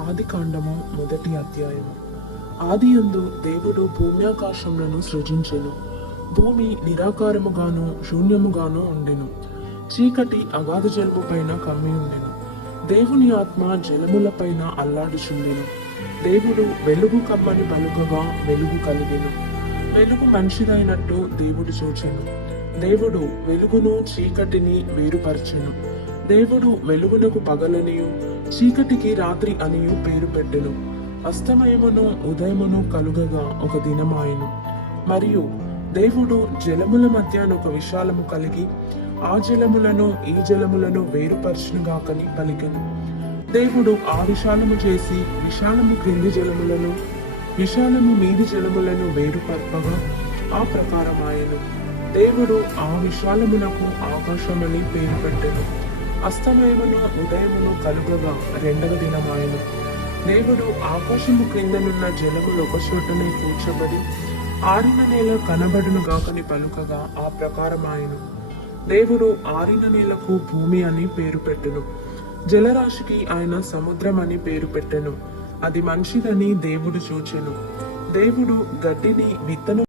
ఆది కాండము మొదటి అధ్యాయము. ఆది యందు దేవుడు భూమ్యాకాశములను సృజించెను. భూమి నిరాకారముగాను శూన్యముగాను ఉండెను. చీకటి అగాధ జలుబు పైన కమ్మి ఉండెను. దేవుని ఆత్మ జలముల పైన అల్లాడుచుండెను. దేవుడు వెలుగు కమ్మని పలుకగా వెలుగు కలిగెను. వెలుగు మంచిదైనట్టు దేవుడు చూచెను. దేవుడు వెలుగును చీకటిని వేరుపరచెను. దేవుడు వెలుగునకు పగలనియు చీకటికి రాత్రి అనియు పేరు పెట్టెను. అస్తమయమును ఉదయమును కలుగగా ఒక దినమాయను. మరియు దేవుడు జలముల మధ్య ఒక విశాలము కలిగి ఆ జలములను ఈ జలములను వేరుపరచునుగాకని పలికెను. దేవుడు ఆ విశాలము చేసి విశాలము క్రింది జలములను విశాలము మీది జలములను వేరుపరపగా ఆ ప్రకారమాయను. దేవుడు ఆ విశాలమునకు ఆకాశమని పేరు పెట్టెను. అస్తమయమును ఉదయమును కలుగగా రెండవ దినమాయను. దేవుడు ఆకాశము క్రిందనున్న జలములు ఒక చోటనే కూర్చబడి ఆరిన నేల కనబడును గాకని పలుకగా ఆ ప్రకారమాయను. దేవుడు ఆరిన నేలకు భూమి అని పేరు పెట్టెను. జలరాశికి ఆయన సముద్రం అని పేరు పెట్టెను. అది మంచిదని దేవుడు చూచెను. దేవుడు గడ్డిని విత్తనం